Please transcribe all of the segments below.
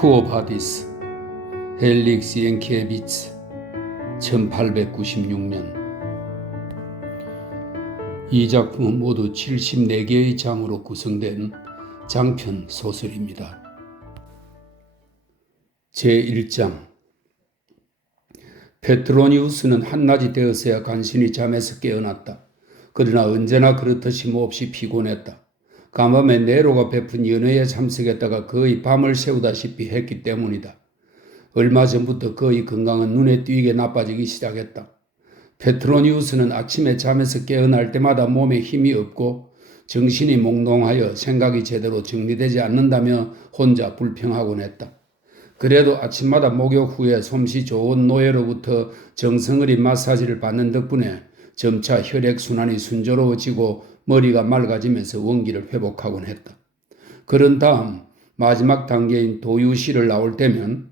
쿠오 바디스, 헬릭스 옌키에비츠 1896년. 이 작품은 모두 74개의 장으로 구성된 장편 소설입니다. 제1장. 페트로니우스는 한낮이 되어서야 간신히 잠에서 깨어났다. 그러나 언제나 그렇듯이 몹시 피곤했다. 간밤에 네로가 베푼 연회에 참석했다가 거의 밤을 새우다시피 했기 때문이다. 얼마 전부터 그의 건강은 눈에 띄게 나빠지기 시작했다. 페트로니우스는 아침에 잠에서 깨어날 때마다 몸에 힘이 없고 정신이 몽롱하여 생각이 제대로 정리되지 않는다며 혼자 불평하곤 했다. 그래도 아침마다 목욕 후에 솜씨 좋은 노예로부터 정성어린 마사지를 받는 덕분에 점차 혈액순환이 순조로워지고 머리가 맑아지면서 원기를 회복하곤 했다. 그런 다음 마지막 단계인 도유실을 나올 때면,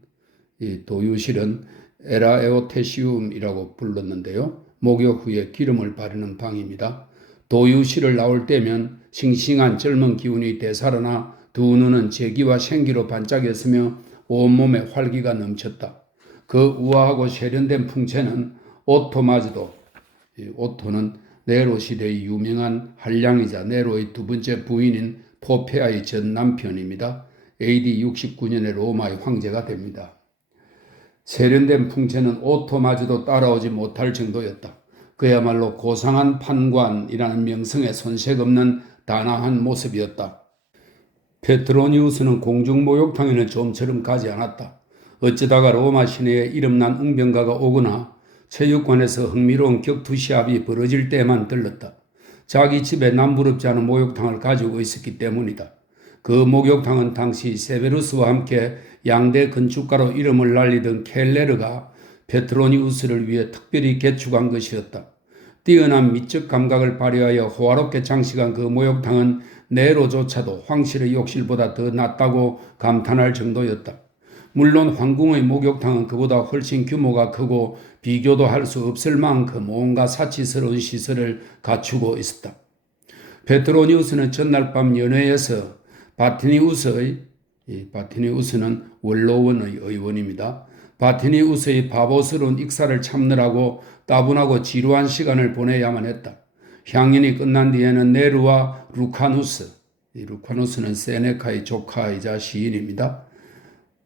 이 도유실은 에라에오테시움이라고 불렀는데요. 목욕 후에 기름을 바르는 방입니다. 도유실을 나올 때면 싱싱한 젊은 기운이 되살아나 두 눈은 재기와 생기로 반짝였으며 온몸에 활기가 넘쳤다. 그 우아하고 세련된 풍채는 오토마즈도, 오토는 네로 시대의 유명한 한량이자 네로의 두 번째 부인인 포페아의 전 남편입니다. AD 69년에 로마의 황제가 됩니다. 세련된 풍채는 오토마즈도 따라오지 못할 정도였다. 그야말로 고상한 판관이라는 명성에 손색 없는 단아한 모습이었다. 페트로니우스는 공중목욕탕에는 좀처럼 가지 않았다. 어쩌다가 로마 시내에 이름난 웅변가가 오거나 체육관에서 흥미로운 격투시합이 벌어질 때만 들렀다. 자기 집에 남부럽지 않은 목욕탕을 가지고 있었기 때문이다. 그 목욕탕은 당시 세베루스와 함께 양대 건축가로 이름을 날리던 켈레르가 페트로니우스를 위해 특별히 개축한 것이었다. 뛰어난 미적 감각을 발휘하여 호화롭게 장식한 그 목욕탕은 네로조차도 황실의 욕실보다 더 낫다고 감탄할 정도였다. 물론 황궁의 목욕탕은 그보다 훨씬 규모가 크고 비교도 할 수 없을 만큼 온갖 사치스러운 시설을 갖추고 있었다. 페트로니우스는 전날 밤 연회에서 바티니우스는 원로원의 의원입니다. 바티니우스의 바보스러운 익사를 참느라고 따분하고 지루한 시간을 보내야만 했다. 향연이 끝난 뒤에는 네루와 루카누스는 세네카의 조카이자 시인입니다.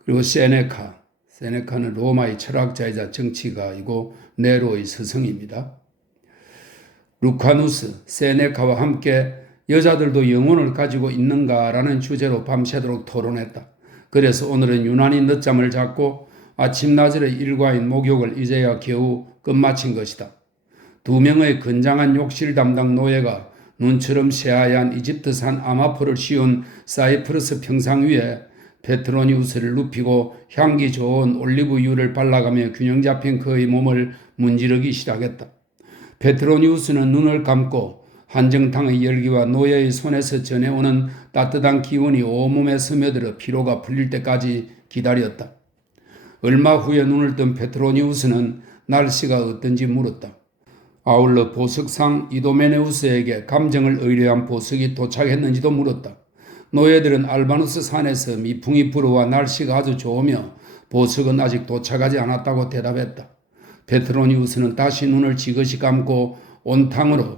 그리고 세네카는 로마의 철학자이자 정치가이고 네로의 스승입니다. 루카누스, 세네카와 함께 여자들도 영혼을 가지고 있는가라는 주제로 밤새도록 토론했다. 그래서 오늘은 유난히 늦잠을 잤고 아침나절의 일과인 목욕을 이제야 겨우 끝마친 것이다. 두 명의 건장한 욕실 담당 노예가 눈처럼 새하얀 이집트산 아마포를 씌운 사이프러스 평상 위에 페트로니우스를 눕히고 향기 좋은 올리브유를 발라가며 균형 잡힌 그의 몸을 문지르기 시작했다. 페트로니우스는 눈을 감고 한정탕의 열기와 노예의 손에서 전해오는 따뜻한 기운이 온몸에 스며들어 피로가 풀릴 때까지 기다렸다. 얼마 후에 눈을 뜬 페트로니우스는 날씨가 어떤지 물었다. 아울러 보석상 이도메네우스에게 감정을 의뢰한 보석이 도착했는지도 물었다. 노예들은 알바누스 산에서 미풍이 불어와 날씨가 아주 좋으며 보석은 아직 도착하지 않았다고 대답했다. 페트로니우스는 다시 눈을 지그시 감고 온탕은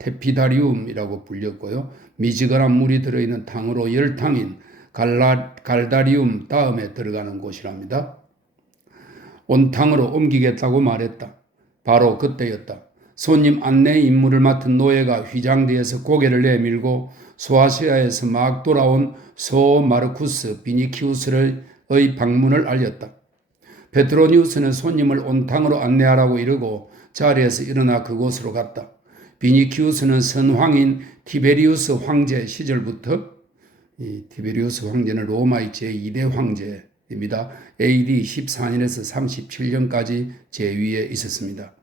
테피다리움이라고 불렸고요. 미지근한 물이 들어있는 탕으로 열탕인 갈다리움 다음에 들어가는 곳이랍니다. 온탕으로 옮기겠다고 말했다. 바로 그때였다. 손님 안내 임무를 맡은 노예가 휘장대에서 고개를 내밀고 소아시아에서 막 돌아온 소 마르쿠스 비니키우스의 방문을 알렸다. 페트로니우스는 손님을 온탕으로 안내하라고 이르고 자리에서 일어나 그곳으로 갔다. 비니키우스는 선황인 티베리우스 황제 시절부터, 이 티베리우스 황제는 로마의 제2대 황제입니다. AD 14년에서 37년까지 제위에 있었습니다.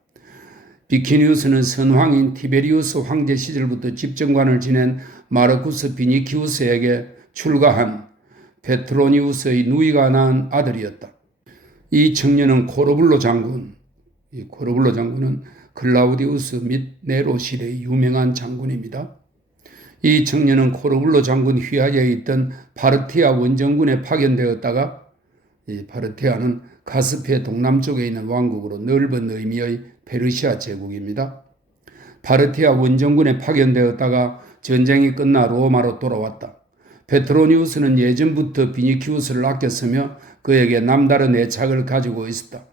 비키니우스는 선황인 티베리우스 황제 시절부터 집정관을 지낸 마르쿠스 비니키우스에게 출가한 페트로니우스의 누이가 낳은 아들이었다. 이 청년은 코르블로 장군, 이 코르블로 장군은 클라우디우스 및 네로 시대의 유명한 장군입니다. 이 청년은 코르불로 장군 휘하에 있던 파르티아 원정군에 파견되었다가, 이 파르티아는 카스피의 동남쪽에 있는 왕국으로 넓은 의미의 페르시아 제국입니다. 파르티아 원정군에 파견되었다가 전쟁이 끝나 로마로 돌아왔다. 페트로니우스는 예전부터 비니키우스를 아꼈으며 그에게 남다른 애착을 가지고 있었다.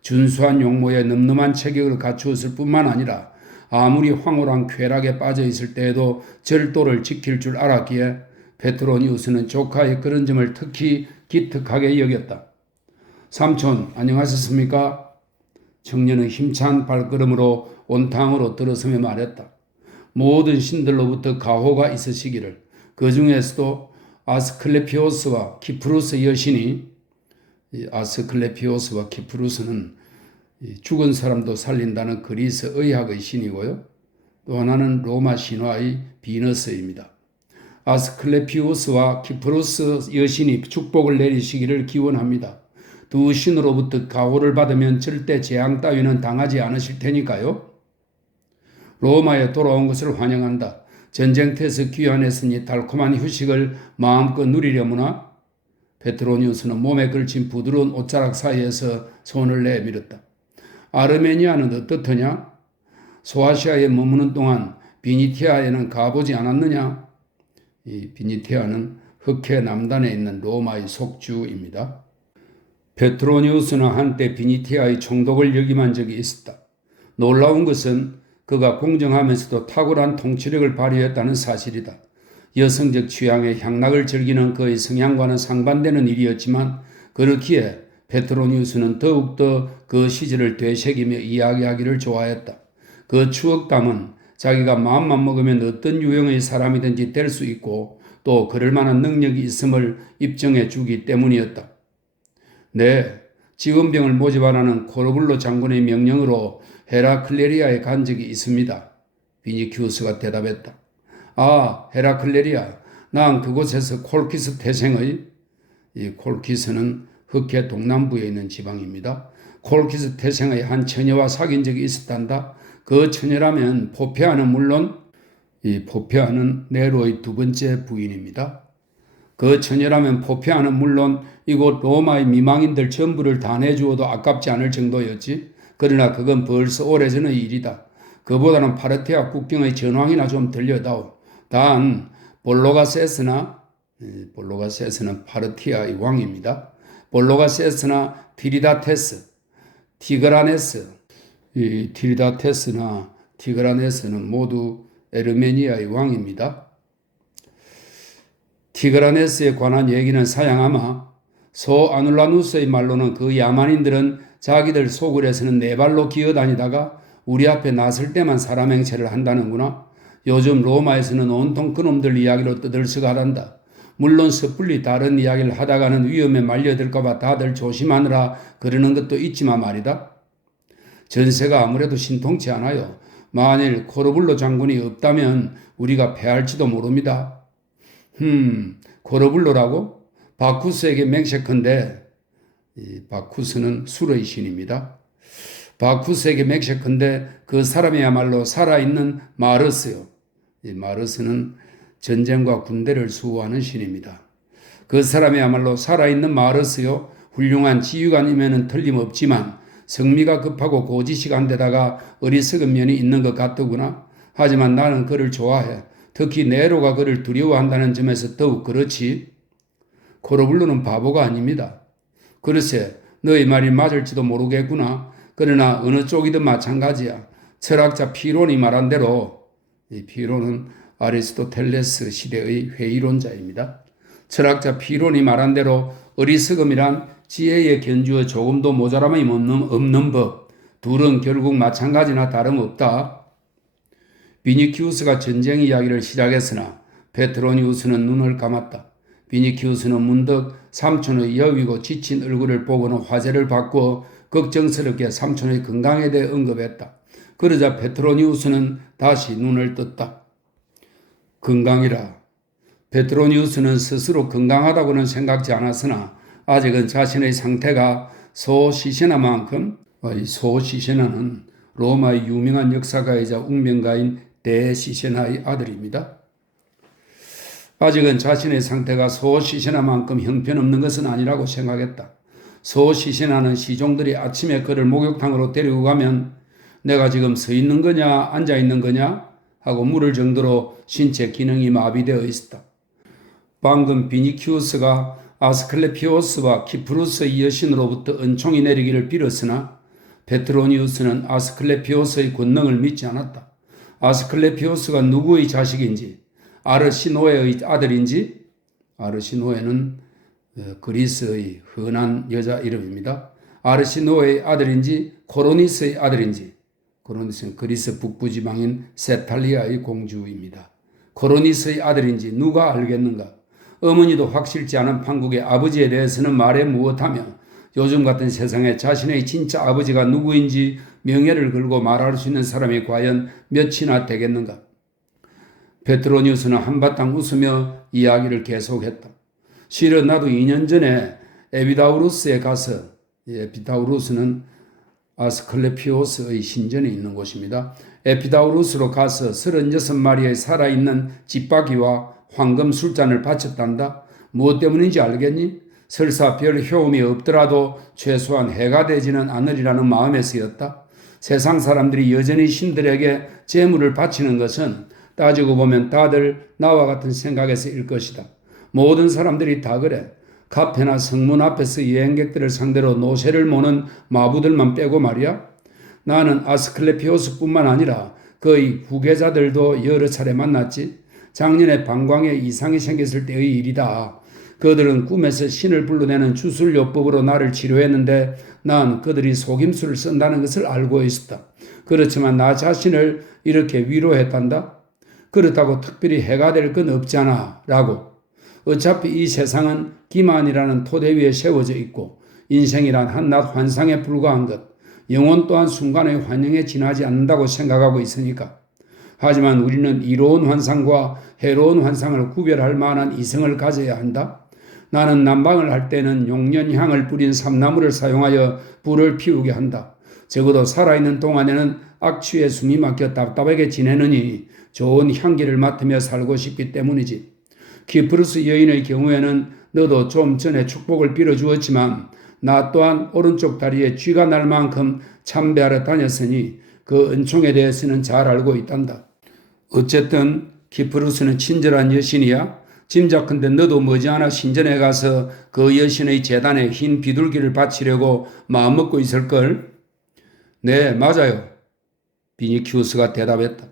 준수한 용모에 늠름한 체격을 갖추었을 뿐만 아니라 아무리 황홀한 쾌락에 빠져 있을 때에도 절도를 지킬 줄 알았기에 페트로니우스는 조카의 그런 점을 특히 기특하게 여겼다. 삼촌, 안녕하셨습니까? 청년은 힘찬 발걸음으로 온탕으로 들어서며 말했다. 모든 신들로부터 가호가 있으시기를, 그 중에서도 아스클레피오스와 키프루스 여신이, 아스클레피오스와 키프루스는 죽은 사람도 살린다는 그리스 의학의 신이고요. 또 하나는 로마 신화의 비너스입니다. 아스클레피오스와 키프루스 여신이 축복을 내리시기를 기원합니다. 두 신으로부터 가호를 받으면 절대 재앙 따위는 당하지 않으실 테니까요. 로마에 돌아온 것을 환영한다. 전쟁터에서 귀환했으니 달콤한 휴식을 마음껏 누리려무나. 페트로니우스는 몸에 걸친 부드러운 옷자락 사이에서 손을 내밀었다. 아르메니아는 어떻더냐? 소아시아에 머무는 동안 비니티아에는 가보지 않았느냐? 이 비니티아는 흑해 남단에 있는 로마의 속주입니다. 페트로니우스는 한때 비니티아의 총독을 역임한 적이 있었다. 놀라운 것은 그가 공정하면서도 탁월한 통치력을 발휘했다는 사실이다. 여성적 취향의 향락을 즐기는 그의 성향과는 상반되는 일이었지만 그렇기에 페트로니우스는 더욱더 그 시절을 되새기며 이야기하기를 좋아했다. 그 추억담은 자기가 마음만 먹으면 어떤 유형의 사람이든지 될 수 있고 또 그럴 만한 능력이 있음을 입증해 주기 때문이었다. 네, 지원병을 모집하라는 코르불로 장군의 명령으로 헤라클레리아에 간 적이 있습니다. 비니키우스가 대답했다. 아, 헤라클레리아, 난 그곳에서 콜키스 태생의, 이 콜키스는 흑해 동남부에 있는 지방입니다. 콜키스 태생의 한 처녀와 사귄 적이 있었단다. 그 처녀라면 포페아는 물론, 이 포페아는 네로의 두 번째 부인입니다. 그 처녀라면 포페아는 물론 이곳 로마의 미망인들 전부를 다 내주어도 아깝지 않을 정도였지. 그러나 그건 벌써 오래전의 일이다. 그보다는 파르티아 국경의 전황이나 좀 들려다오. 단 볼로가세스는 파르티아의 왕입니다. 볼로가세스나 티리다테스, 티그라네스, 이 티리다테스나 티그라네스는 모두 에르메니아의 왕입니다. 티그라네스에 관한 얘기는 사양하마 소아눌라누스의 말로는 그 야만인들은 자기들 소굴에서는 네 발로 기어다니다가 우리 앞에 나설 때만 사람 행세를 한다는구나. 요즘 로마에서는 온통 그놈들 이야기로 떠들썩하단다. 물론 섣불리 다른 이야기를 하다가는 위험에 말려들까봐 다들 조심하느라 그러는 것도 있지만 말이다. 전세가 아무래도 신통치 않아요. 만일 코르불로 장군이 없다면 우리가 패할지도 모릅니다. 코르불로라고? 바쿠스에게 맹세컨대, 바쿠스는 술의 신입니다. 바쿠스에게 맹세컨대 그 사람이야말로 살아있는 마르스요. 마르스는 전쟁과 군대를 수호하는 신입니다. 그 사람이야말로 살아있는 마르스요. 훌륭한 지휘관이면 틀림없지만 성미가 급하고 고지식한데다가 어리석은 면이 있는 것 같더구나. 하지만 나는 그를 좋아해. 특히 네로가 그를 두려워한다는 점에서 더욱 그렇지. 코르불로는 바보가 아닙니다. 글쎄, 너의 말이 맞을지도 모르겠구나. 그러나 어느 쪽이든 마찬가지야. 철학자 피론이 말한 대로, 이 피론은 아리스토텔레스 시대의 회의론자입니다. 철학자 피론이 말한 대로 어리석음이란 지혜에 견주어 조금도 모자람이 없는 법, 둘은 결국 마찬가지나 다름없다. 비니키우스가 전쟁 이야기를 시작했으나 페트로니우스는 눈을 감았다. 비니키우스는 문득 삼촌의 여위고 지친 얼굴을 보고는 화제를 바꾸어 걱정스럽게 삼촌의 건강에 대해 언급했다. 그러자 페트로니우스는 다시 눈을 떴다. 건강이라. 페트로니우스는 스스로 건강하다고는 생각지 않았으나 아직은 자신의 상태가 소시시나만큼, 소시시나는 로마의 유명한 역사가이자 운명가인 대시시나의 아들입니다. 아직은 자신의 상태가 소시시나만큼 형편없는 것은 아니라고 생각했다. 소시시나는 시종들이 아침에 그를 목욕탕으로 데리고 가면 내가 지금 서 있는 거냐 앉아 있는 거냐 하고 물을 정도로 신체 기능이 마비되어 있었다. 방금 비니키우스가 아스클레피오스와 키프루스의 여신으로부터 은총이 내리기를 빌었으나 페트로니우스는 아스클레피오스의 권능을 믿지 않았다. 아스클레피오스가 누구의 자식인지, 아르시노에의 아들인지, 아르시노에는 그리스의 흔한 여자 이름입니다. 아르시노의 아들인지 코로니스의 아들인지, 코로니스는 그리스 북부 지방인 세탈리아의 공주입니다. 코로니스의 아들인지 누가 알겠는가? 어머니도 확실치 않은 판국의 아버지에 대해서는 말해 무엇하며 요즘 같은 세상에 자신의 진짜 아버지가 누구인지 명예를 걸고 말할 수 있는 사람이 과연 몇이나 되겠는가? 페트로니우스는 한바탕 웃으며 이야기를 계속했다. 실은 나도 2년 전에 에피다우루스에 가서, 에피다우루스는 아스클레피오스의 신전에 있는 곳입니다. 에피다우루스로 가서 36마리의 살아있는 집바퀴와 황금 술잔을 바쳤단다. 무엇 때문인지 알겠니? 설사 별 효험이 없더라도 최소한 해가 되지는 않으리라는 마음에 쓰였다. 세상 사람들이 여전히 신들에게 제물을 바치는 것은 따지고 보면 다들 나와 같은 생각에서일 것이다. 모든 사람들이 다 그래. 카페나 성문 앞에서 여행객들을 상대로 노새를 모는 마부들만 빼고 말이야. 나는 아스클레피오스뿐만 아니라 그의 후계자들도 여러 차례 만났지. 작년에 방광에 이상이 생겼을 때의 일이다. 그들은 꿈에서 신을 불러내는 주술요법으로 나를 치료했는데 난 그들이 속임수를 쓴다는 것을 알고 있었다. 그렇지만 나 자신을 이렇게 위로했단다. 그렇다고 특별히 해가 될 건 없잖아 라고. 어차피 이 세상은 기만이라는 토대 위에 세워져 있고 인생이란 한낱 환상에 불과한 것, 영혼 또한 순간의 환영에 지나지 않는다고 생각하고 있으니까. 하지만 우리는 이로운 환상과 해로운 환상을 구별할 만한 이성을 가져야 한다. 나는 난방을 할 때는 용년향을 뿌린 삼나무를 사용하여 불을 피우게 한다. 적어도 살아있는 동안에는 악취에 숨이 막혀 답답하게 지내느니 좋은 향기를 맡으며 살고 싶기 때문이지. 키프루스 여인의 경우에는 너도 좀 전에 축복을 빌어주었지만 나 또한 오른쪽 다리에 쥐가 날 만큼 참배하러 다녔으니 그 은총에 대해서는 잘 알고 있단다. 어쨌든 키프루스는 친절한 여신이야. 짐작컨대 너도 머지않아 신전에 가서 그 여신의 제단에 흰 비둘기를 바치려고 마음먹고 있을걸? 네, 맞아요. 비니키우스가 대답했다.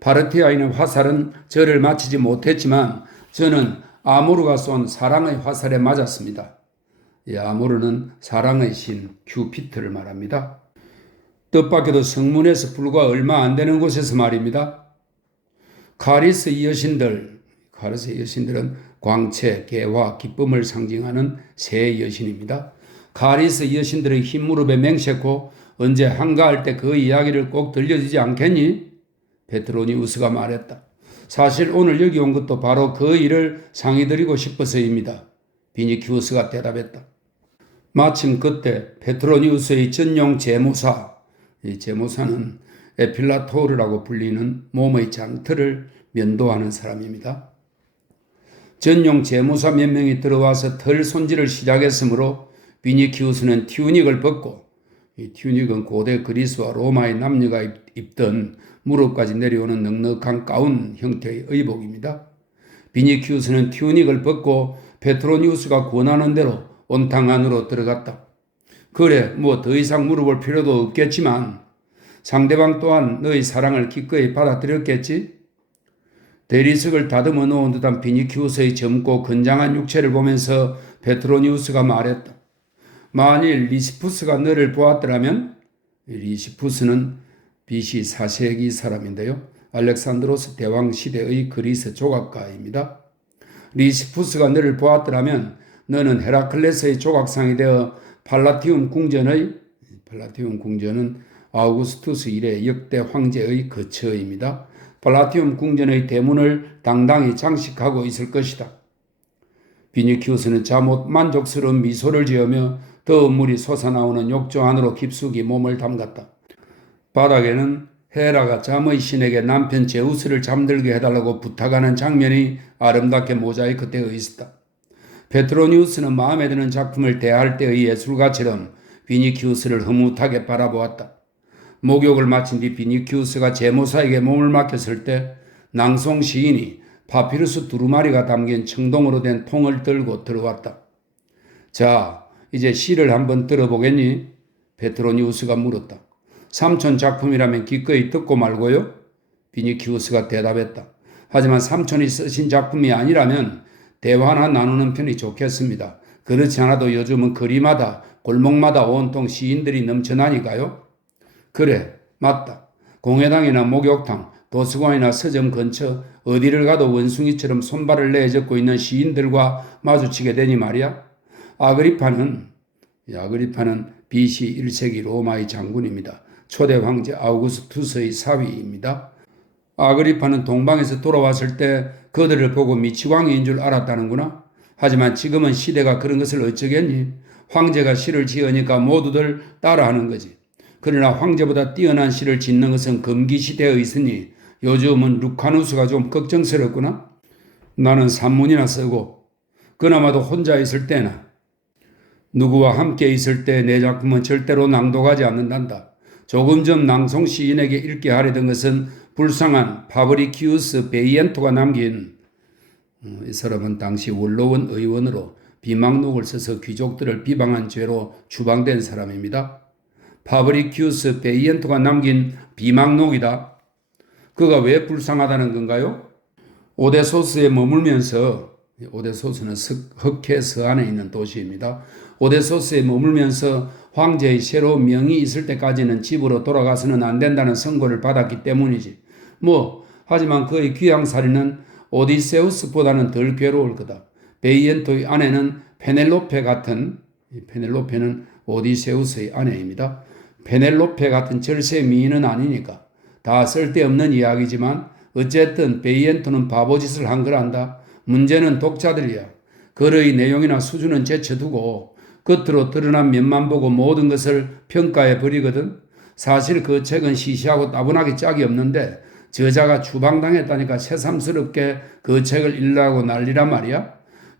파르티아인의 화살은 저를 맞히지 못했지만 저는 아모르가 쏜 사랑의 화살에 맞았습니다. 이 아모르는 사랑의 신 큐피트를 말합니다. 뜻밖에도 성문에서 불과 얼마 안 되는 곳에서 말입니다. 카리스 여신들은 광채, 개화, 기쁨을 상징하는 새 여신입니다. 카리스 여신들의 흰 무릎에 맹세코 언제 한가할 때 그 이야기를 꼭 들려주지 않겠니? 페트로니우스가 말했다. 사실 오늘 여기 온 것도 바로 그 일을 상의드리고 싶어서입니다. 비니키우스가 대답했다. 마침 그때 페트로니우스의 전용 제모사, 이 제모사는 에필라토르라고 불리는 몸의 장터를 면도하는 사람입니다. 전용 제모사 몇 명이 들어와서 털 손질을 시작했으므로 비니키우스는 튜닉을 벗고, 이 튜닉은 고대 그리스와 로마의 남녀가 입던 무릎까지 내려오는 넉넉한 가운 형태의 의복입니다. 비니키우스는 튜닉을 벗고 페트로니우스가 권하는 대로 온탕 안으로 들어갔다. 그래, 뭐 더 이상 물어볼 필요도 없겠지만 상대방 또한 너의 사랑을 기꺼이 받아들였겠지? 대리석을 다듬어 놓은 듯한 비니키우스의 젊고 건장한 육체를 보면서 페트로니우스가 말했다. 만일 리시푸스가 너를 보았더라면? 리시푸스는 BC 4세기 사람인데요. 알렉산드로스 대왕 시대의 그리스 조각가입니다. 리시푸스가 너를 보았더라면 너는 헤라클레스의 조각상이 되어 팔라티움 궁전은 아우구스투스 이래 역대 황제의 거처입니다. 팔라티움 궁전의 대문을 당당히 장식하고 있을 것이다. 비니키우스는 잠옷 만족스러운 미소를 지으며 더운 물이 솟아나오는 욕조 안으로 깊숙이 몸을 담갔다. 바닥에는 헤라가 잠의 신에게 남편 제우스를 잠들게 해달라고 부탁하는 장면이 아름답게 모자이크되어 있었다. 페트로니우스는 마음에 드는 작품을 대할 때의 예술가처럼 비니키우스를 흐뭇하게 바라보았다. 목욕을 마친 뒤 비니키우스가 제모사에게 몸을 맡겼을 때 낭송 시인이 파피루스 두루마리가 담긴 청동으로 된 통을 들고 들어왔다. 자, 이제 시를 한번 들어보겠니? 페트로니우스가 물었다. 삼촌 작품이라면 기꺼이 듣고 말고요? 비니키우스가 대답했다. 하지만 삼촌이 쓰신 작품이 아니라면 대화나 나누는 편이 좋겠습니다. 그렇지 않아도 요즘은 거리마다 골목마다 온통 시인들이 넘쳐나니까요. 그래, 맞다. 공회당이나 목욕탕, 도서관이나 서점 근처 어디를 가도 원숭이처럼 손발을 내젓고 있는 시인들과 마주치게 되니 말이야. 아그리파는 BC 1세기 로마의 장군입니다. 초대 황제 아우구스투스의 사위입니다. 아그리파는 동방에서 돌아왔을 때 그들을 보고 미치광이인 줄 알았다는구나. 하지만 지금은 시대가 그런 것을 어쩌겠니? 황제가 시를 지으니까 모두들 따라하는 거지. 그러나 황제보다 뛰어난 시를 짓는 것은 금기시되어 있으니 요즘은 루카누스가 좀 걱정스럽구나. 나는 산문이나 쓰고 그나마도 혼자 있을 때나 누구와 함께 있을 때 내 작품은 절대로 낭독하지 않는단다. 조금 전 낭송 시인에게 읽게 하려던 것은 불쌍한 파브리키우스 베이엔토가 남긴 이 사람은 당시 원로원 의원으로 비망록을 써서 귀족들을 비방한 죄로 추방된 사람입니다. 파브리키우스 베이엔토가 남긴 비망록이다. 그가 왜 불쌍하다는 건가요? 오데소스에 머물면서 오데소스는 흑해 서안에 있는 도시입니다. 오데소스에 머물면서 황제의 새로운 명이 있을 때까지는 집으로 돌아가서는 안 된다는 선고를 받았기 때문이지. 하지만 그의 귀양살이는 오디세우스보다는 덜 괴로울 거다. 베이엔토의 아내는 페넬로페는 오디세우스의 아내입니다. 페넬로페 같은 절세 미인은 아니니까. 다 쓸데없는 이야기지만 어쨌든 베이엔토는 바보짓을 한 거란다. 문제는 독자들이야. 글의 내용이나 수준은 제쳐두고 겉으로 드러난 면만 보고 모든 것을 평가해 버리거든. 사실 그 책은 시시하고 따분하게 짝이 없는데 저자가 추방당했다니까 새삼스럽게 그 책을 읽으라고 난리란 말이야.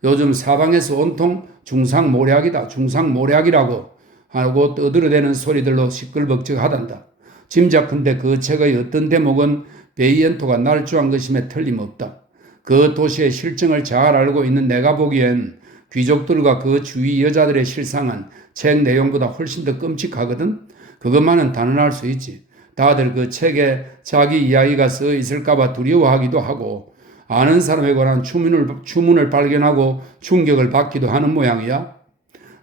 요즘 사방에서 온통 중상모략이라고 하고 떠들어대는 소리들로 시끌벅적하단다. 짐작컨대 그 책의 어떤 대목은 베이엔토가 날조한 것임에 틀림없다. 그 도시의 실정을 잘 알고 있는 내가 보기엔 귀족들과 그 주위 여자들의 실상은 책 내용보다 훨씬 더 끔찍하거든. 그것만은 단언할 수 있지. 다들 그 책에 자기 이야기가 써 있을까봐 두려워하기도 하고 아는 사람에 관한 추문을 발견하고 충격을 받기도 하는 모양이야.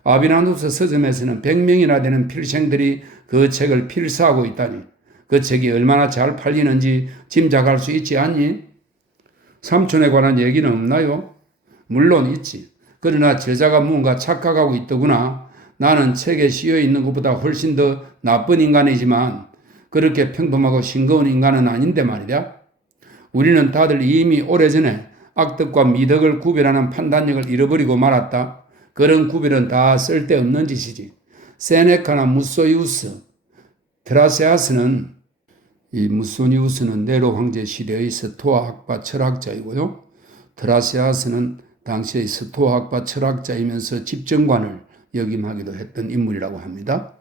아비나누스 서점에서는 100명이나 되는 필생들이 그 책을 필사하고 있다니. 그 책이 얼마나 잘 팔리는지 짐작할 수 있지 않니? 삼촌에 관한 얘기는 없나요? 물론 있지. 그러나 저자가 뭔가 착각하고 있더구나. 나는 책에 씌여 있는 것보다 훨씬 더 나쁜 인간이지만 그렇게 평범하고 싱거운 인간은 아닌데 말이야. 우리는 다들 이미 오래전에 악덕과 미덕을 구별하는 판단력을 잃어버리고 말았다. 그런 구별은 다 쓸데없는 짓이지. 세네카나 무소이우스, 드라세아스는 이 무소니우스는 네로 황제 시대의 스토아 학파 철학자이고요. 드라세아스는 당시의 스토아 학파 철학자이면서 집정관을 역임하기도 했던 인물이라고 합니다.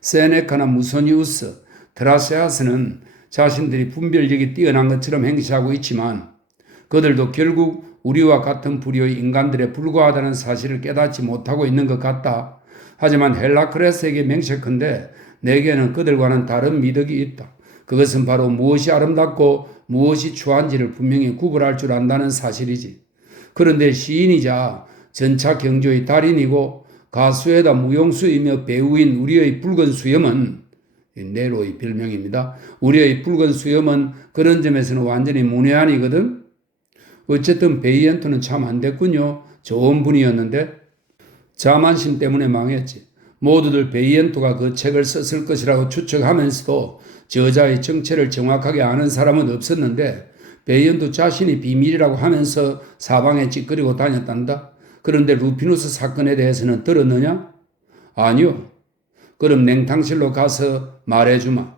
세네카나 무소니우스, 드라세아스는 자신들이 분별력이 뛰어난 것처럼 행시하고 있지만 그들도 결국 우리와 같은 부류의 인간들에 불과하다는 사실을 깨닫지 못하고 있는 것 같다. 하지만 헬라크레스에게 맹세컨대 내게는 그들과는 다른 미덕이 있다. 그것은 바로 무엇이 아름답고 무엇이 추한지를 분명히 구분할 줄 안다는 사실이지. 그런데 시인이자 전차 경주의 달인이고 가수에다 무용수이며 배우인 우리의 붉은 수염은 네로의 별명입니다. 우리의 붉은 수염은 그런 점에서는 완전히 문외한이거든. 어쨌든 베이엔토는 참 안 됐군요. 좋은 분이었는데 자만심 때문에 망했지. 모두들 베이엔토가 그 책을 썼을 것이라고 추측하면서도 저자의 정체를 정확하게 아는 사람은 없었는데 베이엔토 자신이 비밀이라고 하면서 사방에 찌끄리고 다녔단다. 그런데 루피누스 사건에 대해서는 들었느냐? 아니요. 그럼 냉탕실로 가서 말해주마.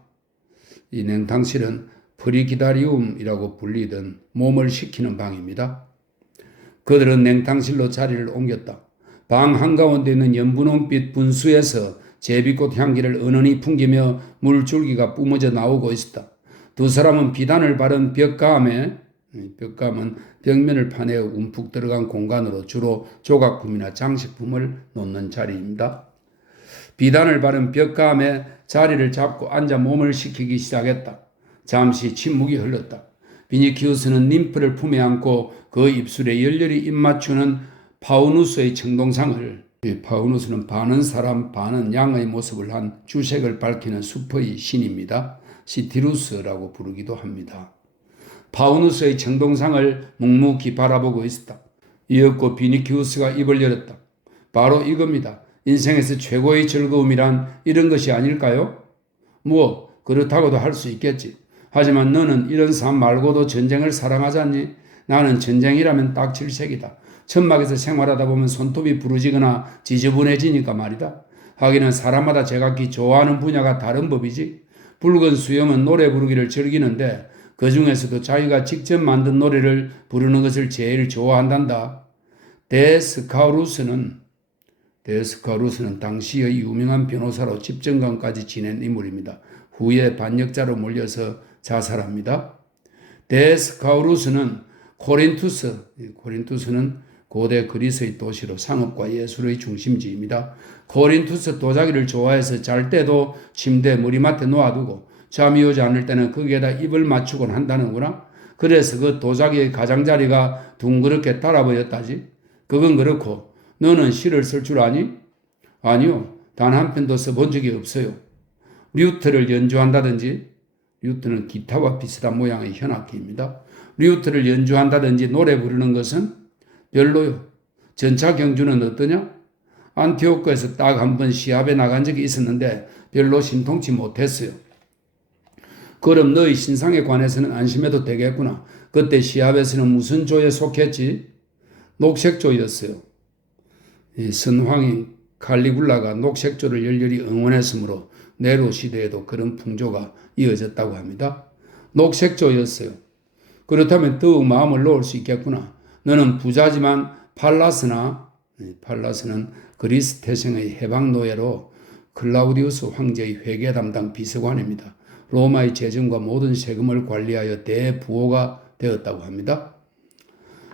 이 냉탕실은 프리기다리움이라고 불리던 몸을 식히는 방입니다. 그들은 냉탕실로 자리를 옮겼다. 방 한가운데 있는 연분홍빛 분수에서 제비꽃 향기를 은은히 풍기며 물줄기가 뿜어져 나오고 있었다. 두 사람은 비단을 바른 벽감은 벽면을 파내어 움푹 들어간 공간으로 주로 조각품이나 장식품을 놓는 자리입니다. 비단을 바른 벽감에 자리를 잡고 앉아 몸을 식히기 시작했다. 잠시 침묵이 흘렀다. 비니키우스는 님프를 품에 안고 그 입술에 열렬히 입맞추는 파우누스의 청동상을, 파우누스는 반은 사람 반은 양의 모습을 한 주색을 밝히는 숲의 신입니다. 시티루스라고 부르기도 합니다. 파우누스의 청동상을 묵묵히 바라보고 있었다. 이윽고 비니키우스가 입을 열었다. 바로 이겁니다. 인생에서 최고의 즐거움이란 이런 것이 아닐까요? 뭐 그렇다고도 할 수 있겠지. 하지만 너는 이런 삶 말고도 전쟁을 사랑하지 않니? 나는 전쟁이라면 딱 질색이다. 천막에서 생활하다 보면 손톱이 부러지거나 지저분해지니까 말이다. 하기는 사람마다 제각기 좋아하는 분야가 다른 법이지. 붉은 수염은 노래 부르기를 즐기는데 그 중에서도 자기가 직접 만든 노래를 부르는 것을 제일 좋아한단다. 데스카우루스는 당시의 유명한 변호사로 집정관까지 지낸 인물입니다. 후에 반역자로 몰려서 자살합니다. 데스카우루스는 코린투스는 고대 그리스의 도시로 상업과 예술의 중심지입니다. 코린투스 도자기를 좋아해서 잘 때도 침대 머리맡에 놓아두고 잠이 오지 않을 때는 거기에다 입을 맞추곤 한다는구나. 그래서 그 도자기의 가장자리가 둥그렇게 달아보였다지. 그건 그렇고 너는 시를 쓸 줄 아니? 아니요. 단 한 편도 써본 적이 없어요. 류트를 연주한다든지, 류트는 기타와 비슷한 모양의 현악기입니다. 류트를 연주한다든지 노래 부르는 것은 별로요. 전차 경주는 어떠냐? 안티오크에서 딱 한 번 시합에 나간 적이 있었는데 별로 신통치 못했어요. 그럼 너희 신상에 관해서는 안심해도 되겠구나. 그때 시합에서는 무슨 조에 속했지? 녹색조였어요. 이 선황인 칼리굴라가 녹색조를 열렬히 응원했으므로 네로 시대에도 그런 풍조가 이어졌다고 합니다. 녹색조였어요. 그렇다면 더욱 마음을 놓을 수 있겠구나. 너는 부자지만 팔라스는 그리스 태생의 해방 노예로 클라우디우스 황제의 회계 담당 비서관입니다. 로마의 재정과 모든 세금을 관리하여 대부호가 되었다고 합니다.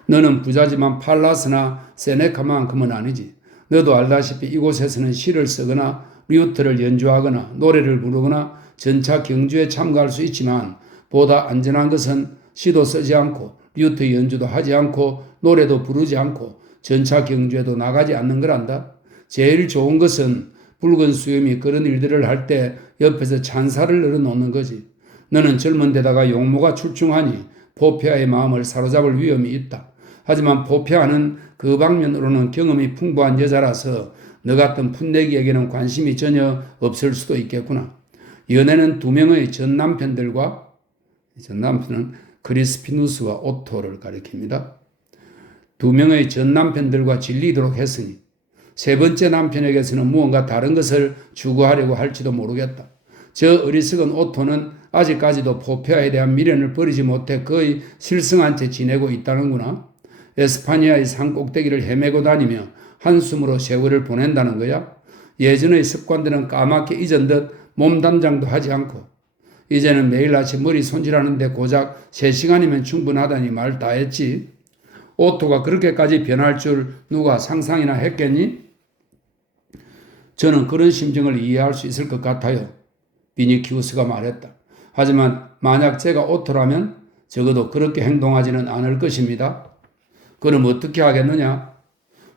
너는 부자지만 팔라스나 세네카만큼은 아니지. 너도 알다시피 이곳에서는 시를 쓰거나 류트를 연주하거나 노래를 부르거나 전차 경주에 참가할 수 있지만 보다 안전한 것은 시도 쓰지 않고 류트 연주도 하지 않고 노래도 부르지 않고 전차 경주에도 나가지 않는 거란다. 제일 좋은 것은 붉은 수염이 그런 일들을 할 때 옆에서 찬사를 늘어놓는 거지. 너는 젊은 데다가 용모가 출중하니 포페아의 마음을 사로잡을 위험이 있다. 하지만 포페아는 그 방면으로는 경험이 풍부한 여자라서 너 같은 풋내기에게는 관심이 전혀 없을 수도 있겠구나. 연애는 두 명의 전 남편은 크리스피누스와 오토를 가리킵니다. 두 명의 전 남편들과 질리도록 했으니 세 번째 남편에게서는 무언가 다른 것을 추구하려고 할지도 모르겠다. 저 어리석은 오토는 아직까지도 포페아에 대한 미련을 버리지 못해 거의 실성한 채 지내고 있다는구나. 에스파니아의 산 꼭대기를 헤매고 다니며 한숨으로 세월을 보낸다는 거야. 예전의 습관들은 까맣게 잊은 듯 몸담장도 하지 않고 이제는 매일 아침 머리 손질하는데 고작 3시간이면 충분하다니 말 다 했지. 오토가 그렇게까지 변할 줄 누가 상상이나 했겠니? 저는 그런 심정을 이해할 수 있을 것 같아요. 비니키우스가 말했다. 하지만 만약 제가 오토라면 적어도 그렇게 행동하지는 않을 것입니다. 그럼 어떻게 하겠느냐?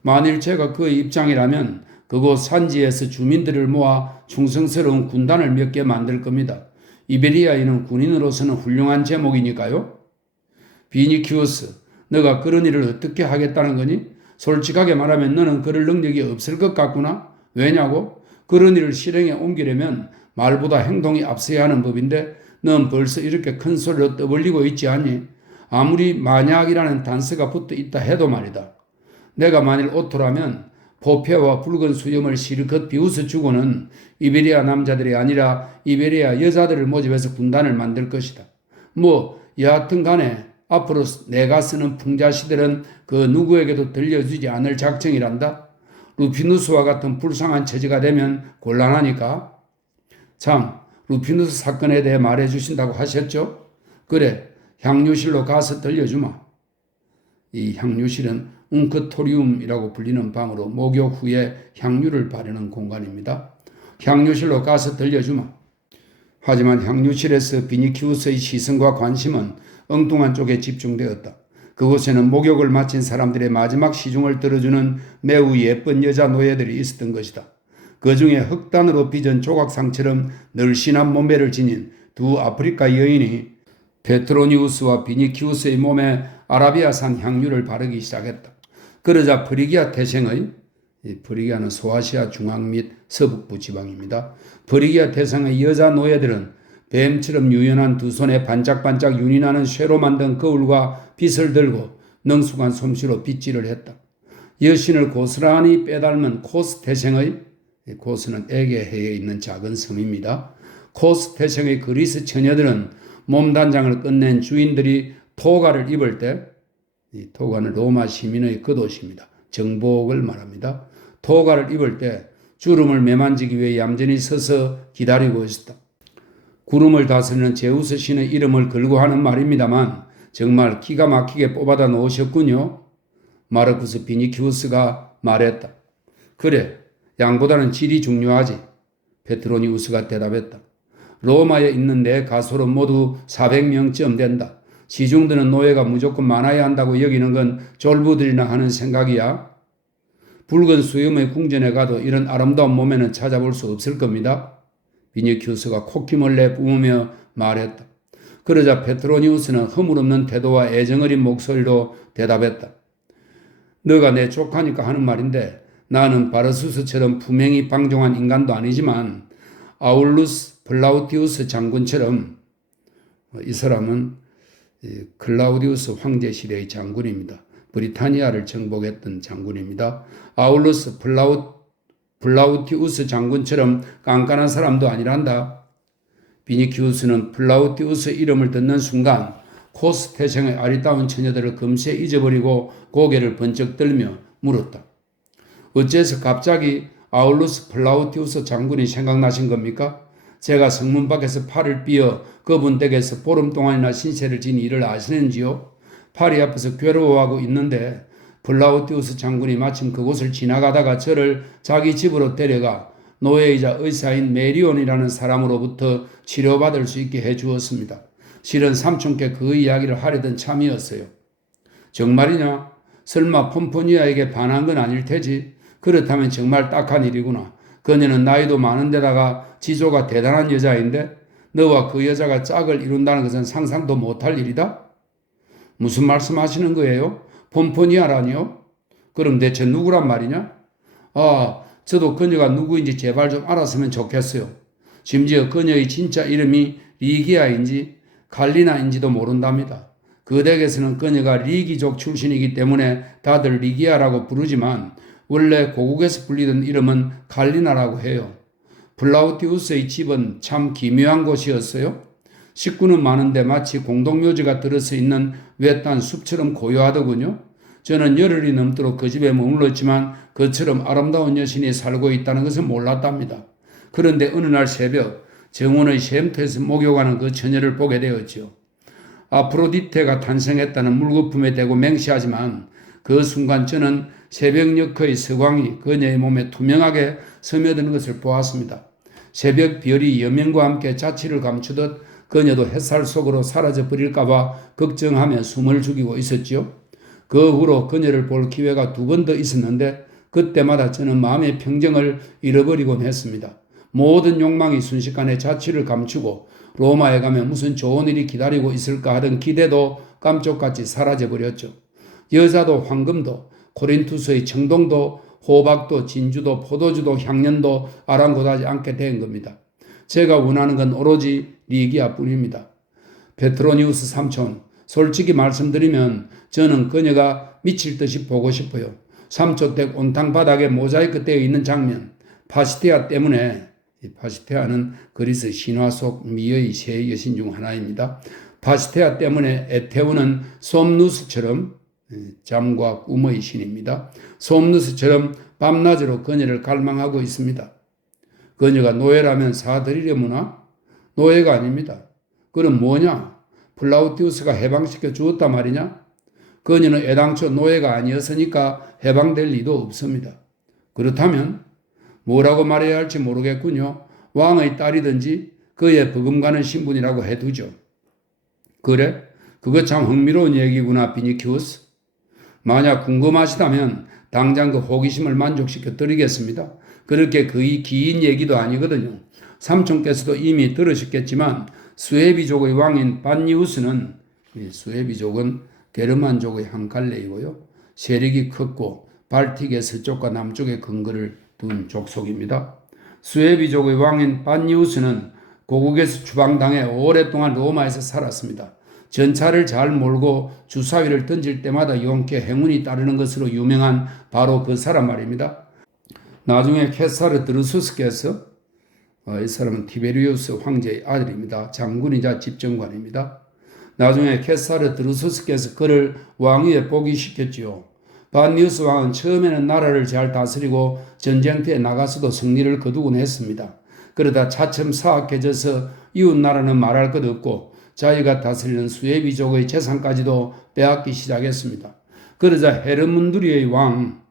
만일 제가 그의 입장이라면 그곳 산지에서 주민들을 모아 충성스러운 군단을 몇 개 만들 겁니다. 이베리아인은 군인으로서는 훌륭한 제목이니까요. 비니키우스, 너가 그런 일을 어떻게 하겠다는 거니? 솔직하게 말하면 너는 그럴 능력이 없을 것 같구나? 왜냐고? 그런 일을 실행에 옮기려면 말보다 행동이 앞서야 하는 법인데 넌 벌써 이렇게 큰 소리로 떠벌리고 있지 않니? 아무리 만약이라는 단서가 붙어 있다 해도 말이다. 내가 만일 오토라면 포폐와 붉은 수염을 실컷 비웃어주고는 이베리아 남자들이 아니라 이베리아 여자들을 모집해서 군단을 만들 것이다. 여하튼 간에 앞으로 내가 쓰는 풍자시들은 그 누구에게도 들려주지 않을 작정이란다. 루피누스와 같은 불쌍한 처지가 되면 곤란하니까. 참, 루피누스 사건에 대해 말해주신다고 하셨죠? 그래, 향유실로 가서 들려주마. 이 향유실은 웅크토리움이라고 불리는 방으로 목욕 후에 향유를 바르는 공간입니다. 향유실로 가서 들려주마. 하지만 향유실에서 비니키우스의 시선과 관심은 엉뚱한 쪽에 집중되었다. 그곳에는 목욕을 마친 사람들의 마지막 시중을 들어주는 매우 예쁜 여자 노예들이 있었던 것이다. 그 중에 흑단으로 빚은 조각상처럼 늘씬한 몸매를 지닌 두 아프리카 여인이 페트로니우스와 비니키우스의 몸에 아라비아산 향유를 바르기 시작했다. 그러자 프리기아 태생의, 프리기아는 소아시아 중앙 및 서북부 지방입니다. 프리기아 태생의 여자 노예들은 뱀처럼 유연한 두 손에 반짝반짝 윤이 나는 쇠로 만든 거울과 빗을 들고 능숙한 솜씨로 빗질을 했다. 여신을 고스란히 빼닮은 코스 태생의, 코스는 에게해에 있는 작은 섬입니다. 코스 태생의 그리스 처녀들은 몸단장을 끝낸 주인들이 토가를 입을 때, 이 토가는 로마 시민의 겉옷입니다. 정복을 말합니다. 토가를 입을 때 주름을 매만지기 위해 얌전히 서서 기다리고 있었다. 구름을 다스리는 제우스 신의 이름을 걸고 하는 말입니다만 정말 기가 막히게 뽑아다 놓으셨군요. 마르쿠스 비니키우스가 말했다. 그래, 양보다는 질이 중요하지. 페트로니우스가 대답했다. 로마에 있는 내 가솔은 모두 400명쯤 된다. 시중드는 노예가 무조건 많아야 한다고 여기는 건 졸부들이나 하는 생각이야. 붉은 수염의 궁전에 가도 이런 아름다운 몸에는 찾아볼 수 없을 겁니다. 비니키우스가 콧김을 내뿜으며 말했다. 그러자 페트로니우스는 허물없는 태도와 애정어린 목소리로 대답했다. 너가 내 조카니까 하는 말인데 나는 바르수스처럼 품행이 방종한 인간도 아니지만 아울루스 플라우티우스 장군처럼, 이 사람은 클라우디우스 황제 시대의 장군입니다. 브리타니아를 정복했던 장군입니다. 아울루스 플라우티우스 장군처럼 깐깐한 사람도 아니란다. 비니키우스는 플라우티우스 이름을 듣는 순간 코스 태생의 아리따운 처녀들을 금세 잊어버리고 고개를 번쩍 들며 물었다. 어째서 갑자기 아울루스 플라우티우스 장군이 생각나신 겁니까? 제가 성문 밖에서 팔을 삐어 그분 댁에서 보름 동안이나 신세를 진 일을 아시는지요? 팔이 아파서 괴로워하고 있는데 플라우티우스 장군이 마침 그곳을 지나가다가 저를 자기 집으로 데려가 노예이자 의사인 메리온이라는 사람으로부터 치료받을 수 있게 해주었습니다. 실은 삼촌께 그 이야기를 하려던 참이었어요. 정말이냐? 설마 폼포니아에게 반한 건 아닐 테지? 그렇다면 정말 딱한 일이구나. 그녀는 나이도 많은데다가 지조가 대단한 여자인데 너와 그 여자가 짝을 이룬다는 것은 상상도 못할 일이다? 무슨 말씀하시는 거예요? 폼포니아라니요? 그럼 대체 누구란 말이냐? 저도 그녀가 누구인지 제발 좀 알았으면 좋겠어요. 심지어 그녀의 진짜 이름이 리기아인지 갈리나인지도 모른답니다. 그 댁에서는 그녀가 리기족 출신이기 때문에 다들 리기아라고 부르지만 원래 고국에서 불리던 이름은 갈리나라고 해요. 플라우티우스의 집은 참 기묘한 곳이었어요. 식구는 많은데 마치 공동묘지가 들어서 있는 외딴 숲처럼 고요하더군요. 저는 열흘이 넘도록 그 집에 머물렀지만 그처럼 아름다운 여신이 살고 있다는 것은 몰랐답니다. 그런데 어느 날 새벽 정원의 쉼터에서 목욕하는 그 처녀를 보게 되었죠. 아프로디테가 탄생했다는 물거품에 대고 맹세하지만 그 순간 저는 새벽녘의 서광이 그녀의 몸에 투명하게 스며드는 것을 보았습니다. 새벽 별이 여명과 함께 자취를 감추듯 그녀도 햇살 속으로 사라져 버릴까봐 걱정하며 숨을 죽이고 있었지요. 그 후로 그녀를 볼 기회가 2번 더 있었는데 그때마다 저는 마음의 평정을 잃어버리곤 했습니다. 모든 욕망이 순식간에 자취를 감추고 로마에 가면 무슨 좋은 일이 기다리고 있을까 하던 기대도 깜짝같이 사라져버렸죠. 여자도 황금도 코린투스의 청동도 호박도 진주도 포도주도 향년도 아랑곳하지 않게 된 겁니다. 제가 원하는 건 오로지 리기아뿐입니다. 페트로니우스 삼촌, 솔직히 말씀드리면 저는 그녀가 미칠 듯이 보고 싶어요. 삼초댁 온탕 바닥에 모자이크 되어 있는 장면, 파시테아 때문에, 이 파시테아는 그리스 신화 속 미의 세 여신 중 하나입니다. 파시테아 때문에 에테오는 솜누스처럼, 잠과 꿈의 신입니다. 솜누스처럼 밤낮으로 그녀를 갈망하고 있습니다. 그녀가 노예라면 사드리려무나? 노예가 아닙니다. 그는 뭐냐? 플라우티우스가 해방시켜 주었단 말이냐? 그녀는 애당초 노예가 아니었으니까 해방될 리도 없습니다. 그렇다면 뭐라고 말해야 할지 모르겠군요. 왕의 딸이든지 그의 버금가는 신분이라고 해두죠. 그래? 그거 참 흥미로운 얘기구나, 비니키우스. 만약 궁금하시다면 당장 그 호기심을 만족시켜 드리겠습니다. 그렇게 거의 긴 얘기도 아니거든요. 삼촌께서도 이미 들으셨겠지만 수에비족의 왕인 반니우스는, 수에비족은 게르만족의 한 갈래이고요. 세력이 컸고 발틱의 서쪽과 남쪽에 근거를 둔 족속입니다. 수에비족의 왕인 반니우스는 고국에서 추방당해 오랫동안 로마에서 살았습니다. 전차를 잘 몰고 주사위를 던질 때마다 용케 행운이 따르는 것으로 유명한 바로 그 사람 말입니다. 나중에 케사르 드루수스께서, 이 사람은 티베리우스 황제의 아들입니다. 장군이자 집정관입니다. 나중에 케사르 드루수스께서 그를 왕위에 복위시켰지요. 반니우스 왕은 처음에는 나라를 잘 다스리고 전쟁터에 나가서도 승리를 거두곤 했습니다. 그러다 차츰 사악해져서 이웃 나라는 말할 것 없고 자기가 다스리는 수에비족의 재산까지도 빼앗기 시작했습니다. 그러자 헤르문두리의 왕,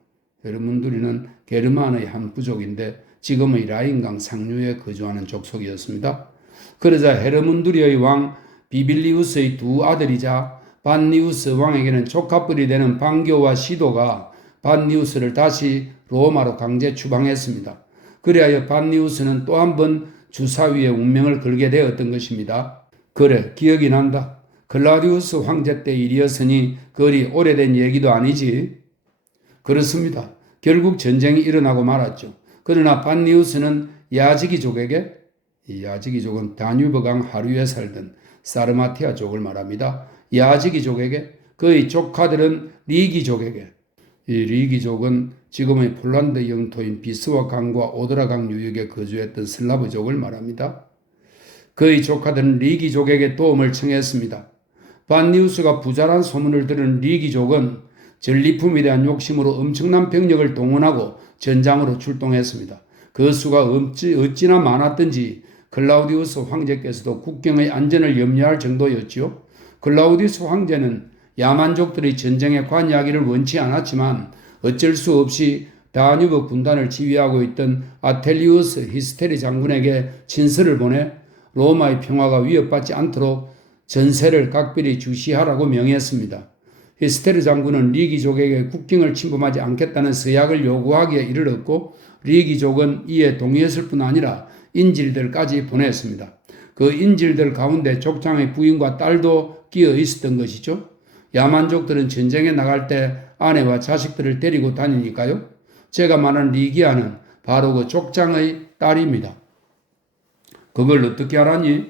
헤르문두리는 게르만의 한 부족인데 지금의 라인강 상류에 거주하는 족속이었습니다. 그러자 헤르문두리의 왕 비빌리우스의 두 아들이자 반니우스 왕에게는 조카뻘이 되는 반교와 시도가 반니우스를 다시 로마로 강제 추방했습니다. 그리하여 반니우스는 또 한 번 주사위의 운명을 걸게 되었던 것입니다. 그래, 기억이 난다. 클라우디우스 황제 때 일이었으니 그리 오래된 얘기도 아니지. 그렇습니다. 결국 전쟁이 일어나고 말았죠. 그러나 반니우스는 야지기족에게, 이 야지기족은 다뉴브강 하류에 살던 사르마티아족을 말합니다. 야지기족에게, 그의 조카들은 리기족에게, 이 리기족은 지금의 폴란드 영토인 비스와 강과 오드라 강 유역에 거주했던 슬라브족을 말합니다. 그의 조카들은 리기족에게 도움을 청했습니다. 반니우스가 부자란 소문을 들은 리기족은 전리품에 대한 욕심으로 엄청난 병력을 동원하고 전장으로 출동했습니다. 그 수가 어찌나 많았던지 클라우디우스 황제께서도 국경의 안전을 염려할 정도였지요. 클라우디우스 황제는 야만족들의 전쟁에 관여하기를 원치 않았지만 어쩔 수 없이 다뉴브 군단을 지휘하고 있던 아텔리우스 히스테리 장군에게 친서를 보내 로마의 평화가 위협받지 않도록 전세를 각별히 주시하라고 명했습니다. 히스테리 장군은 리기족에게 국경을 침범하지 않겠다는 서약을 요구하기에 이르렀고 리기족은 이에 동의했을 뿐 아니라 인질들까지 보냈습니다. 그 인질들 가운데 족장의 부인과 딸도 끼어 있었던 것이죠. 야만족들은 전쟁에 나갈 때 아내와 자식들을 데리고 다니니까요. 제가 말하는 리기아는 바로 그 족장의 딸입니다. 그걸 어떻게 알았니?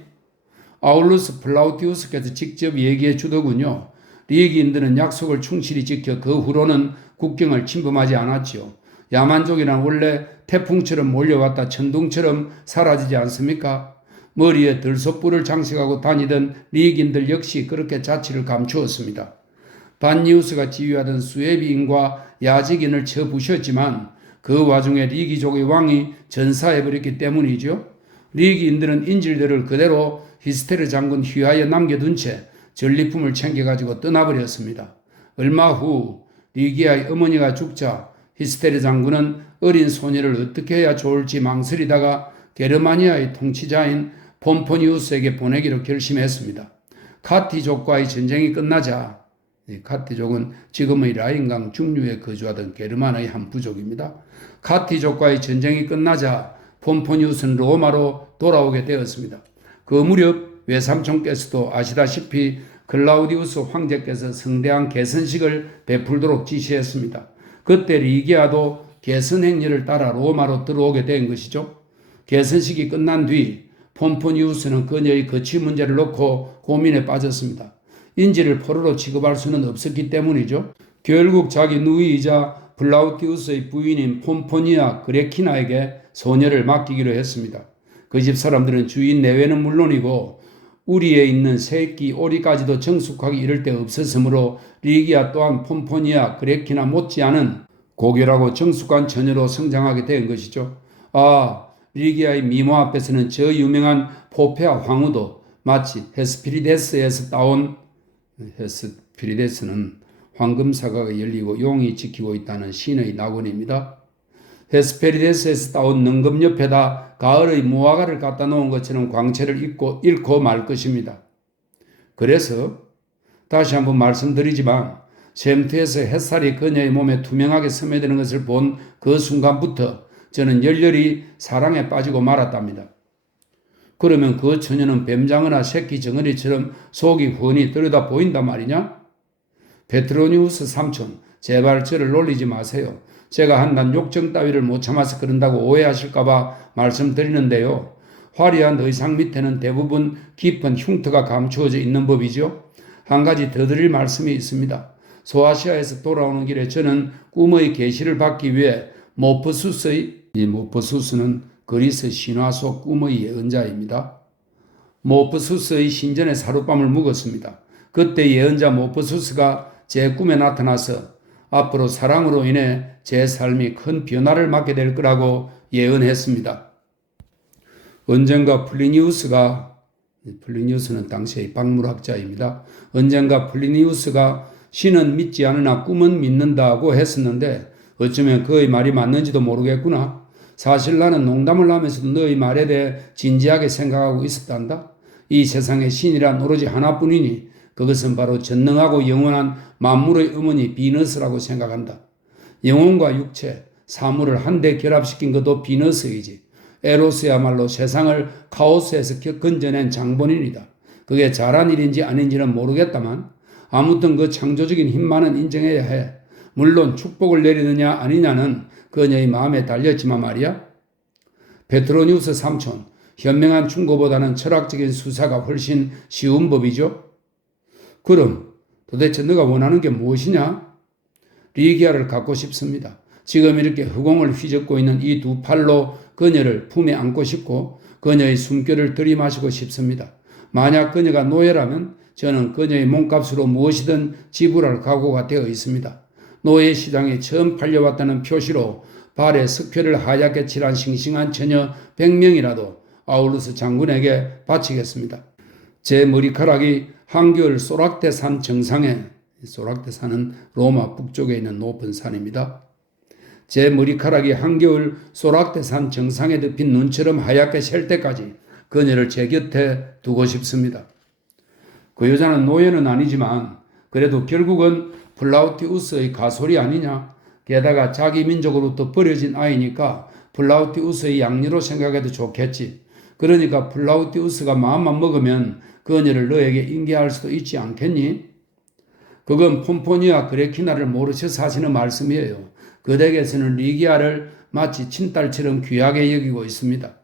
아울루스 플라우티우스께서 직접 얘기해 주더군요. 리기인들은 약속을 충실히 지켜 그 후로는 국경을 침범하지 않았지요. 야만족이란 원래 태풍처럼 몰려왔다 천둥처럼 사라지지 않습니까? 머리에 들솥불을 장식하고 다니던 리기인들 역시 그렇게 자취를 감추었습니다. 반니우스가 지휘하던 수에비인과 야직인을 쳐부셨지만 그 와중에 리기족의 왕이 전사해버렸기 때문이죠. 리기인들은 인질들을 그대로 히스테르 장군 휘하에 남겨둔 채 전리품을 챙겨가지고 떠나버렸습니다. 얼마 후 리기아의 어머니가 죽자 히스테르 장군은 어린 소녀를 어떻게 해야 좋을지 망설이다가 게르마니아의 통치자인 폼포니우스에게 보내기로 결심했습니다. 카티족과의 전쟁이 끝나자, 카티족은 지금의 라인강 중류에 거주하던 게르만의 한 부족입니다. 카티족과의 전쟁이 끝나자 폼포니우스는 로마로 돌아오게 되었습니다. 그 무렵 외삼촌께서도 아시다시피 클라우디우스 황제께서 성대한 개선식을 베풀도록 지시했습니다. 그때 리기아도 개선 행렬을 따라 로마로 들어오게 된 것이죠. 개선식이 끝난 뒤 폼포니우스는 그녀의 거취 문제를 놓고 고민에 빠졌습니다. 인질을 포로로 취급할 수는 없었기 때문이죠. 결국 자기 누이이자 플라우티우스의 부인인 폼포니아 그레키나에게 소녀를 맡기기로 했습니다. 그 집 사람들은 주인 내외는 물론이고 우리에 있는 새끼 오리까지도 정숙하기 이를 데 없었으므로 리기아 또한 폼포니아 그레키나 못지않은 고결하고 정숙한 처녀로 성장하게 된 것이죠. 리기아의 미모 앞에서는 저 유명한 포페아 황후도 마치 헤스피리데스에서 따온, 헤스피리데스는 황금사과가 열리고 용이 지키고 있다는 신의 낙원입니다. 헤스페리데스에서 따온 능금 옆에다 가을의 무화과를 갖다 놓은 것처럼 광채를 잃고 말 것입니다. 그래서 다시 한번 말씀드리지만 샘트에서 햇살이 그녀의 몸에 투명하게 스며드는 것을 본 그 순간부터 저는 열렬히 사랑에 빠지고 말았답니다. 그러면 그 처녀는 뱀장어나 새끼 정어리처럼 속이 훤히 들여다 보인단 말이냐? 베트로니우스 삼촌, 제발 저를 놀리지 마세요. 제가 한낱 욕정 따위를 못 참아서 그런다고 오해하실까봐 말씀드리는데요. 화려한 의상 밑에는 대부분 깊은 흉터가 감추어져 있는 법이죠. 한 가지 더 드릴 말씀이 있습니다. 소아시아에서 돌아오는 길에 저는 꿈의 계시를 받기 위해 모프수스는 그리스 신화 속 꿈의 예언자입니다. 모프수스의 신전에 하룻밤을 묵었습니다. 그때 예언자 모프수스가 제 꿈에 나타나서 앞으로 사랑으로 인해 제 삶이 큰 변화를 맞게 될 거라고 예언했습니다. 언젠가 플리니우스는 당시의 박물학자입니다. 언젠가 플리니우스가 신은 믿지 않으나 꿈은 믿는다고 했었는데 어쩌면 그의 말이 맞는지도 모르겠구나. 사실 나는 농담을 하면서도 너의 말에 대해 진지하게 생각하고 있었단다. 이 세상에 신이란 오로지 하나뿐이니 그것은 바로 전능하고 영원한 만물의 어머니 비너스라고 생각한다. 영혼과 육체, 사물을 한데 결합시킨 것도 비너스이지. 에로스야말로 세상을 카오스에서 건져낸 장본인이다. 그게 잘한 일인지 아닌지는 모르겠다만 아무튼 그 창조적인 힘만은 인정해야 해. 물론 축복을 내리느냐 아니냐는 그녀의 마음에 달렸지만 말이야. 베트로니우스 삼촌, 현명한 충고보다는 철학적인 수사가 훨씬 쉬운 법이죠. 그럼 도대체 너가 원하는 게 무엇이냐? 리기아를 갖고 싶습니다. 지금 이렇게 허공을 휘젓고 있는 이 두 팔로 그녀를 품에 안고 싶고 그녀의 숨결을 들이마시고 싶습니다. 만약 그녀가 노예라면 저는 그녀의 몸값으로 무엇이든 지불할 각오가 되어 있습니다. 노예 시장에 처음 팔려왔다는 표시로 발에 석회를 하얗게 칠한 싱싱한 처녀 100명이라도 아울루스 장군에게 바치겠습니다. 제 머리카락이 한겨울 소락대산 정상에, 소락대산은 로마 북쪽에 있는 높은 산입니다. 제 머리카락이 한겨울 소락대산 정상에 덮인 눈처럼 하얗게 셀 때까지 그녀를 제 곁에 두고 싶습니다. 그 여자는 노예는 아니지만 그래도 결국은 플라우티우스의 가솔이 아니냐. 게다가 자기 민족으로부터 버려진 아이니까 플라우티우스의 양녀로 생각해도 좋겠지. 그러니까 플라우티우스가 마음만 먹으면 그녀를 너에게 인계할 수도 있지 않겠니? 그건 폼포니아 그레키나를 모르셔서 하시는 말씀이에요. 그 댁에서는 리기아를 마치 친딸처럼 귀하게 여기고 있습니다.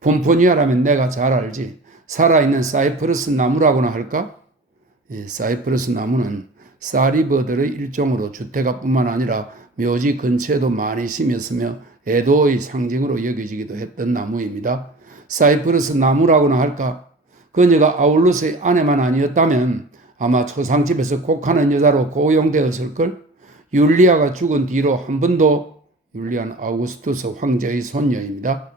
폼포니아라면 내가 잘 알지. 살아있는 사이프러스 나무라고나 할까? 사이프러스 나무는 사리버들의 일종으로 주택가뿐만 아니라 묘지 근처에도 많이 심었으며 애도의 상징으로 여겨지기도 했던 나무입니다. 사이프러스 나무라고나 할까? 그녀가 아울루스의 아내만 아니었다면 아마 초상집에서 곡하는 여자로 고용되었을걸? 율리아가 죽은 뒤로 한 번도, 율리아는 아우구스투스 황제의 손녀입니다.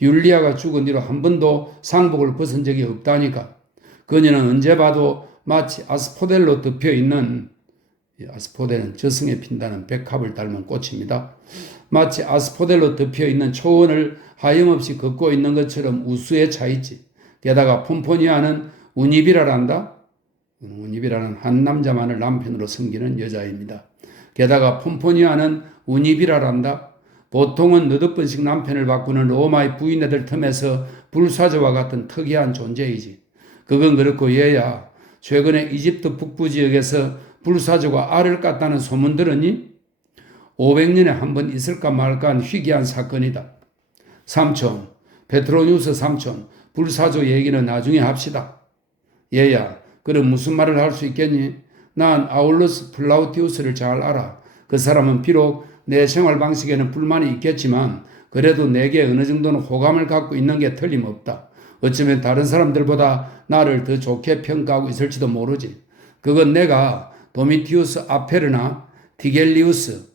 율리아가 죽은 뒤로 한 번도 상복을 벗은 적이 없다니까. 그녀는 언제 봐도 마치 아스포델로 덮여있는, 아스포델은 저승에 핀다는 백합을 닮은 꽃입니다. 마치 아스포델로 덮여있는 초원을 하염없이 걷고 있는 것처럼 우수에 차있지. 게다가 폼포니아는 우니비라란다. 우니비라는 한 남자만을 남편으로 섬기는 여자입니다. 게다가 폼포니아는 우니비라란다. 보통은 너댓 번씩 남편을 바꾸는 로마의 부인애들 틈에서 불사조와 같은 특이한 존재이지. 그건 그렇고 얘야, 최근에 이집트 북부 지역에서 불사조가 알을 깠다는 소문 들었니? 500년에 한 번 있을까 말까한 희귀한 사건이다. 삼촌, 베트로니우스 삼촌, 불사조 얘기는 나중에 합시다. 얘야, 그럼 무슨 말을 할 수 있겠니? 난 아울루스 플라우티우스를 잘 알아. 그 사람은 비록 내 생활 방식에는 불만이 있겠지만 그래도 내게 어느 정도는 호감을 갖고 있는 게 틀림없다. 어쩌면 다른 사람들보다 나를 더 좋게 평가하고 있을지도 모르지. 그건 내가 도미티우스 아페르나 디겔리우스,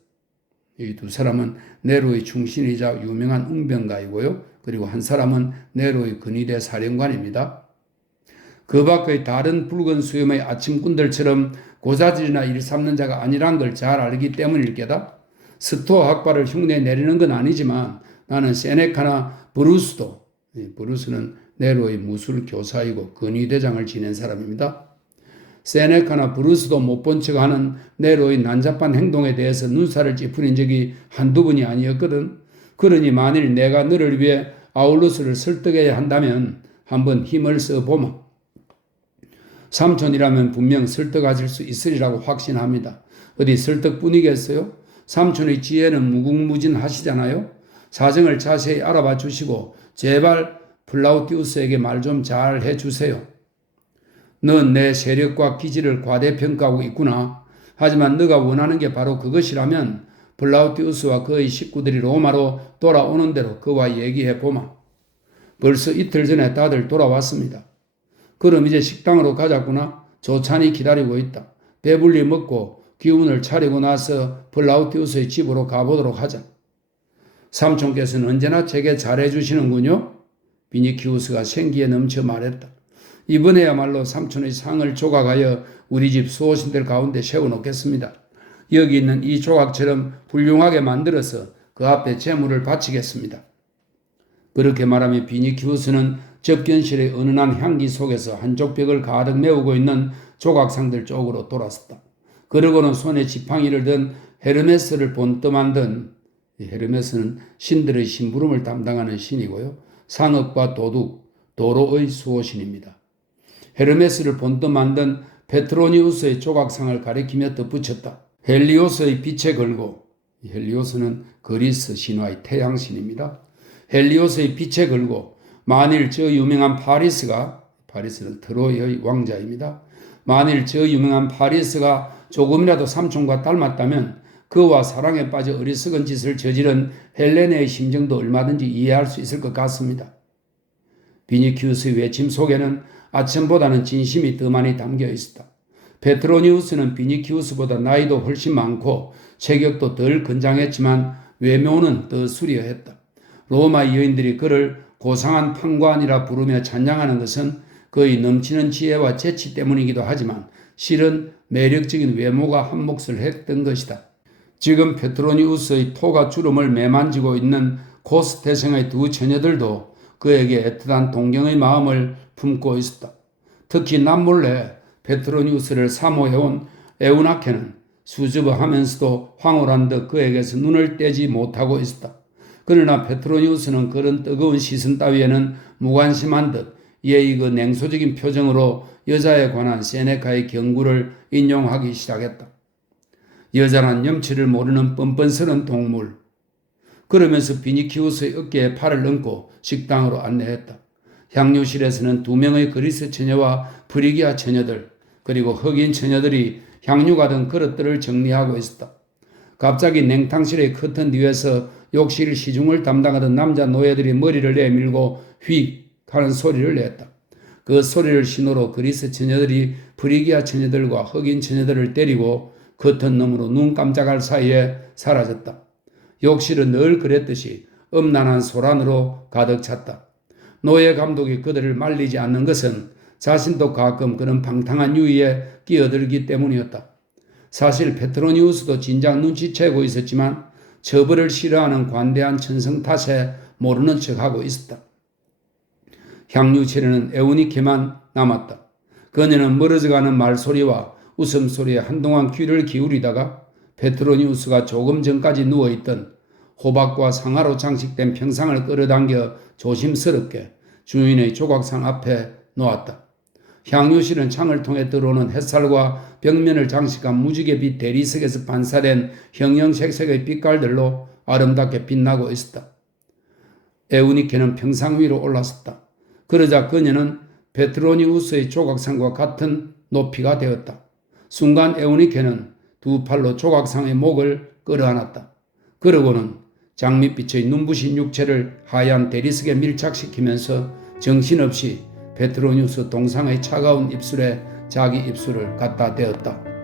이 두 사람은 네로의 충신이자 유명한 웅변가이고요. 그리고 한 사람은 네로의 근위대 사령관입니다. 그 밖의 다른 붉은 수염의 아침꾼들처럼 고자질이나 일삼는 자가 아니란 걸 잘 알기 때문일 게다. 스토아 학파를 흉내 내리는 건 아니지만 나는 세네카나 브루스도, 브루스는 네로의 무술 교사이고 근위대장을 지낸 사람입니다. 세네카나 브루스도 못 본 척하는 네로의 난잡한 행동에 대해서 눈살을 찌푸린 적이 한두 번이 아니었거든. 그러니 만일 내가 너를 위해 아울루스를 설득해야 한다면 한번 힘을 써보마. 삼촌이라면 분명 설득하실 수 있으리라고 확신합니다. 어디 설득뿐이겠어요? 삼촌의 지혜는 무궁무진하시잖아요. 사정을 자세히 알아봐 주시고 제발 플라우티우스에게 말 좀 잘 해주세요. 넌 내 세력과 기질을 과대평가하고 있구나. 하지만 너가 원하는 게 바로 그것이라면 플라우티우스와 그의 식구들이 로마로 돌아오는 대로 그와 얘기해보마. 벌써 이틀 전에 다들 돌아왔습니다. 그럼 이제 식당으로 가자꾸나. 조찬이 기다리고 있다. 배불리 먹고 기운을 차리고 나서 플라우티우스의 집으로 가보도록 하자. 삼촌께서는 언제나 제게 잘해주시는군요. 비니키우스가 생기에 넘쳐 말했다. 이번에야말로 삼촌의 상을 조각하여 우리 집 수호신들 가운데 세워놓겠습니다. 여기 있는 이 조각처럼 훌륭하게 만들어서 그 앞에 제물을 바치겠습니다. 그렇게 말하며 비니키우스는 접견실의 은은한 향기 속에서 한쪽 벽을 가득 메우고 있는 조각상들 쪽으로 돌아섰다. 그러고는 손에 지팡이를 든 헤르메스를 본떠 든 헤르메스는 신들의 심부름을 담당하는 신이고요. 상업과 도둑, 도로의 수호신입니다. 헤르메스를 본떠 만든 페트로니우스의 조각상을 가리키며 덧붙였다. 헬리오스의 빛에 걸고, 헬리오스는 그리스 신화의 태양신입니다. 헬리오스의 빛에 걸고 만일 저 유명한 파리스는 트로이의 왕자입니다. 만일 저 유명한 파리스가 조금이라도 삼촌과 닮았다면 그와 사랑에 빠져 어리석은 짓을 저지른 헬레네의 심정도 얼마든지 이해할 수 있을 것 같습니다. 비니키우스의 외침 속에는 아첨보다는 진심이 더 많이 담겨 있었다. 페트로니우스는 비니키우스보다 나이도 훨씬 많고 체격도 덜 건장했지만 외모는 더 수려했다. 로마 여인들이 그를 고상한 판관이라 부르며 찬양하는 것은 그의 넘치는 지혜와 재치 때문이기도 하지만 실은 매력적인 외모가 한 몫을 했던 것이다. 지금 페트로니우스의 토가 주름을 매만지고 있는 고스 대생의 두 처녀들도 그에게 애틋한 동경의 마음을 품고 있었다. 특히 남몰래 페트로니우스를 사모해온 에우나케는 수줍어하면서도 황홀한 듯 그에게서 눈을 떼지 못하고 있었다. 그러나 페트로니우스는 그런 뜨거운 시선 따위에는 무관심한 듯 예의 그 냉소적인 표정으로 여자에 관한 세네카의 경구를 인용하기 시작했다. 여자란 염치를 모르는 뻔뻔스런 동물. 그러면서 비니키우스의 어깨에 팔을 얹고 식당으로 안내했다. 향유실에서는 2명의 그리스 처녀와 프리기아 처녀들 그리고 흑인 처녀들이 향유가 든 그릇들을 정리하고 있었다. 갑자기 냉탕실의 커튼 뒤에서 욕실 시중을 담당하던 남자 노예들이 머리를 내밀고 휙 하는 소리를 냈다. 그 소리를 신호로 그리스 처녀들이 프리기아 처녀들과 흑인 처녀들을 때리고 커튼 너머로 눈 깜짝할 사이에 사라졌다. 욕실은 늘 그랬듯이 음란한 소란으로 가득 찼다. 노예 감독이 그들을 말리지 않는 것은 자신도 가끔 그런 방탕한 유의에 끼어들기 때문이었다. 사실 페트로니우스도 진작 눈치채고 있었지만 처벌을 싫어하는 관대한 천성 탓에 모르는 척하고 있었다. 향유체에는 에우니케만 남았다. 그녀는 멀어져가는 말소리와 웃음소리에 한동안 귀를 기울이다가 페트로니우스가 조금 전까지 누워있던 호박과 상아로 장식된 평상을 끌어당겨 조심스럽게 주인의 조각상 앞에 놓았다. 향유실은 창을 통해 들어오는 햇살과 벽면을 장식한 무지개빛 대리석에서 반사된 형형색색의 빛깔들로 아름답게 빛나고 있었다. 에우니케는 평상 위로 올랐었다. 그러자 그녀는 페트로니우스의 조각상과 같은 높이가 되었다. 순간 에우니케는 두 팔로 조각상의 목을 끌어안았다. 그러고는 장밋빛의 눈부신 육체를 하얀 대리석에 밀착시키면서 정신없이 페트로니우스 동상의 차가운 입술에 자기 입술을 갖다 대었다.